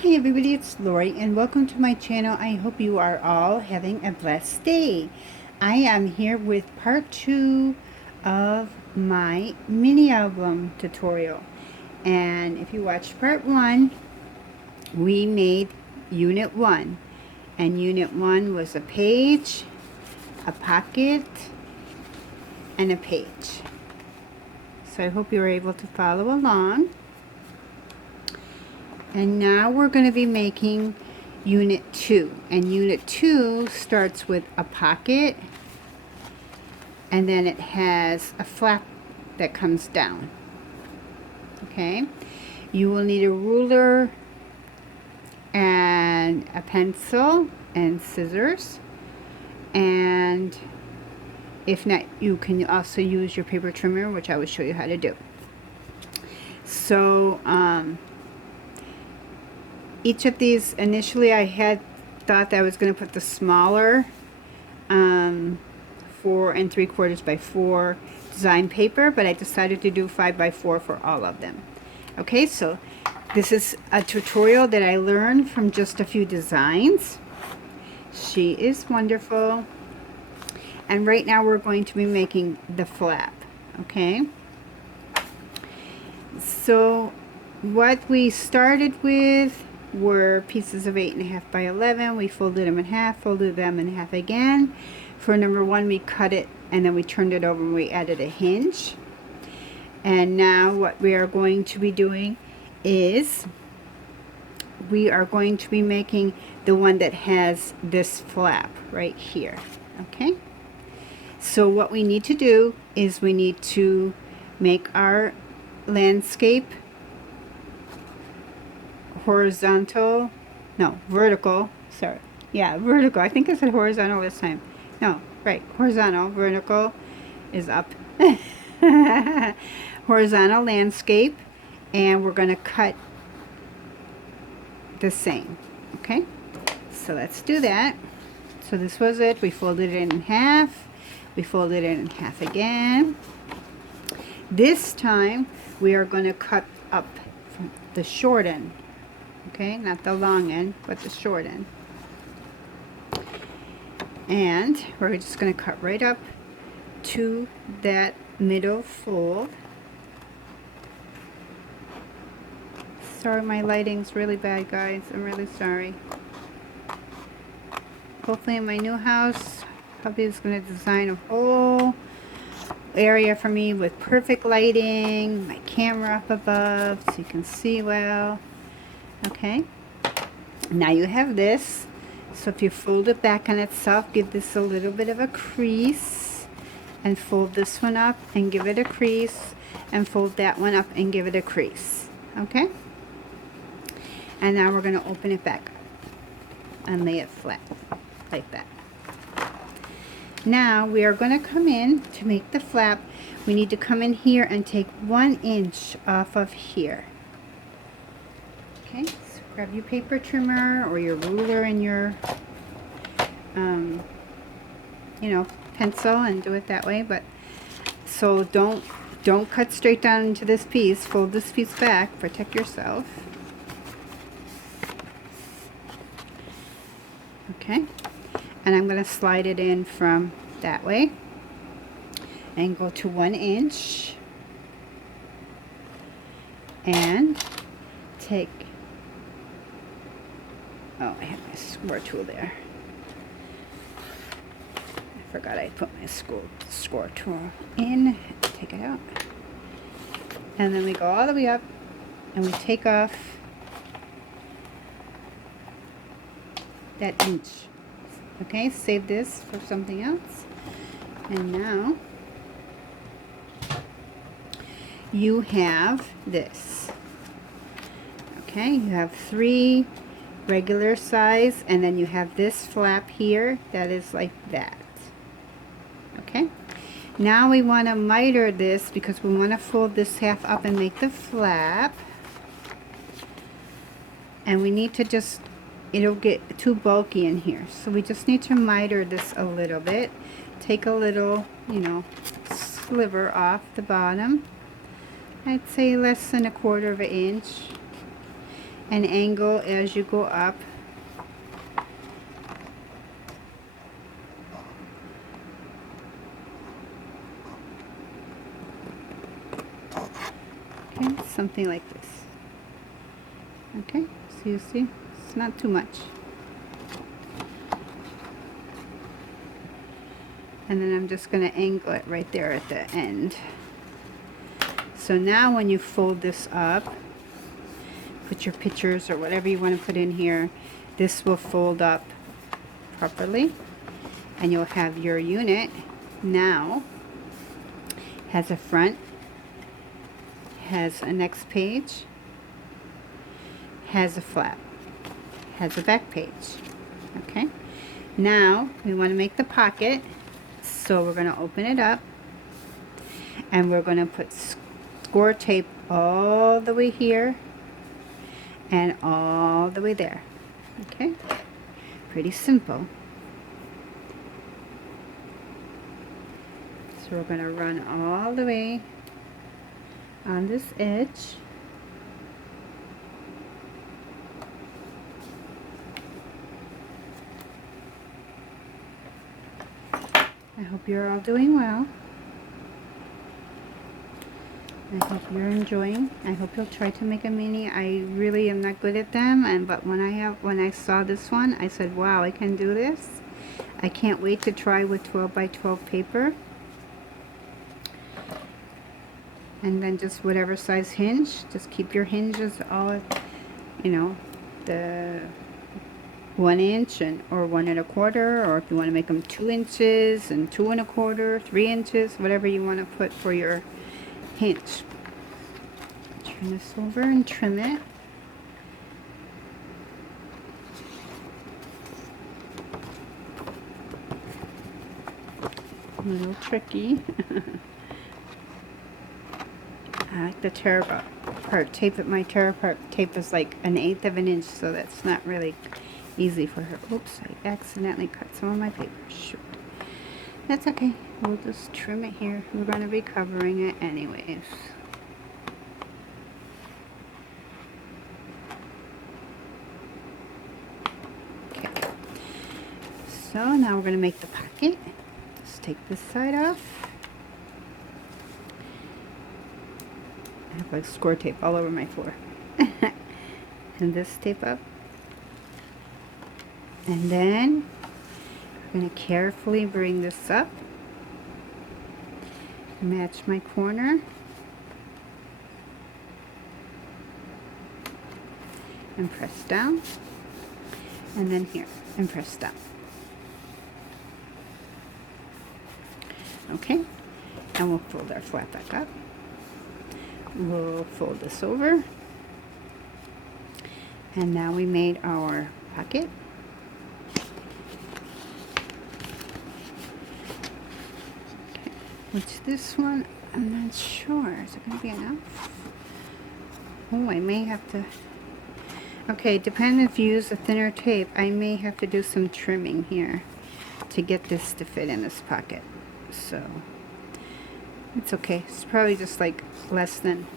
Hey everybody, it's Lori and welcome to my channel. I hope you are all having a blessed day. I am here with part 2 of my mini album tutorial. And if you watched part 1, we made unit 1. And unit 1 was a page, a pocket, and a page. So I hope you were able to follow along. And now we're going to be making unit 2. And unit 2 starts with a pocket, and then it has a flap that comes down. Okay? You will need a ruler and a pencil and scissors. And if not, you can also use your paper trimmer, which I will show you how to do. So, each of these, initially I had thought that I was going to put the smaller 4 3/4 by 4 design paper, but I decided to do 5 by 4 for all of them. Okay, so this is a tutorial that I learned from just a few designs. She is wonderful. And right now we're going to be making the flap. Okay, so what we started with were pieces of 8.5 by 11. We folded them in half, folded them in half again. For number 1, we cut it and then we turned it over and we added a hinge. And now what we are going to be doing is we are going to be making the one that has this flap right here. Okay, so what we need to do is we need to make our landscape horizontal, no, vertical, sorry, yeah, vertical. I think I said horizontal this time. No, right, horizontal. Vertical is up. Horizontal landscape, and we're going to cut the same. Okay, so let's do that. So this was it. We folded it in half, we folded it in half again. This time we are going to cut up from the short end. Okay, not the long end, but the short end. And we're just going to cut right up to that middle fold. Sorry, my lighting's really bad, guys. I'm really sorry. Hopefully in my new house, hubby is going to design a whole area for me with perfect lighting, my camera up above so you can see well. Okay, now you have this. So if you fold it back on itself, give this a little bit of a crease, and fold this one up and give it a crease, and fold that one up and give it a crease. Okay, and now we're going to open it back up and lay it flat like that. Now we are going to come in to make the flap. We need to come in here and take 1 inch off of here. Okay, so grab your paper trimmer or your ruler and your, pencil and do it that way. But so don't cut straight down into this piece. Fold this piece back. Protect yourself. Okay, and I'm going to slide it in from that way and go to 1 inch and take. Oh, I have my score tool there. I forgot I put my score tool in. Take it out. And then we go all the way up and we take off that inch. Okay, save this for something else. And now you have this. Okay, you have 3 regular size, and then you have this flap here that is like that. Okay, now we want to miter this because we want to fold this half up and make the flap, and we need to just, it'll get too bulky in here, so we just need to miter this a little bit. Take a little, sliver off the bottom. I'd say less than 1/4 of an inch. an angle as you go up. Okay, something like this. Okay, so you see, it's not too much. And then I'm just going to angle it right there at the end. So now when you fold this up, put your pictures or whatever you want to put in here, this will fold up properly, and you'll have your unit now has a front, has a next page, has a flap, has a back page. Okay, now we want to make the pocket, so we're going to open it up and we're going to put score tape all the way here and all the way there. Okay, pretty simple. So we're going to run all the way on this edge. I hope you're all doing well. I hope you're enjoying. I hope you'll try to make a mini. I really am not good at them, but when I saw this one, I said, wow, I can do this. I can't wait to try with 12 by 12 paper. And then just whatever size hinge, just keep your hinges all, you know, the 1 inch or 1 1/4, or if you want to make them 2 inches and 2 1/4, 3 inches, whatever you want to put for your hinge. Turn this over and trim it. A little tricky. I like the tear apart tape, but my tear apart tape is like 1/8 of an inch, so that's not really easy for her. Oops, I accidentally cut some of my paper. Shoot. That's okay. We'll just trim it here. We're going to be covering it anyways. Okay. So now we're going to make the pocket. Just take this side off. I have like score tape all over my floor. And this tape up. And then I'm going to carefully bring this up. Match my corner. And press down. And then here. And press down. Okay. And we'll fold our flap back up. We'll fold this over, and now we made our pocket. Okay. Which this one, I'm not sure. Is it going to be enough? Oh, I may have to. Okay, depending if you use a thinner tape, I may have to do some trimming here to get this to fit in this pocket. So it's okay. It's probably just like less than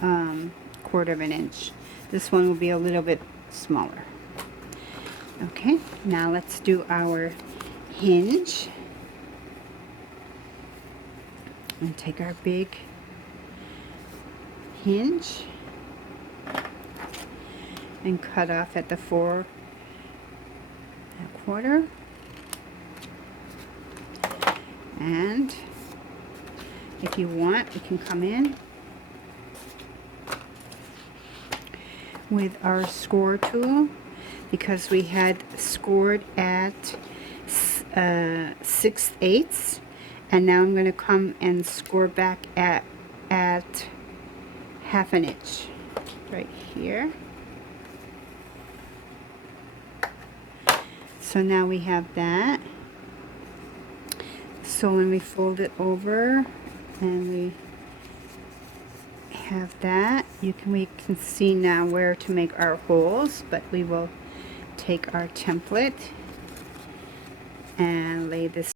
1/4 of an inch. This one will be a little bit smaller. Okay, now let's do our hinge. And take our big hinge and cut off at the 4 1/4. And if you want, we can come in with our score tool, because we had scored at 6/8, and now I'm going to come and score back at 1/2 inch right here. So now we have that. So when we fold it over and we have that, we can see now where to make our holes, but we will take our template and lay this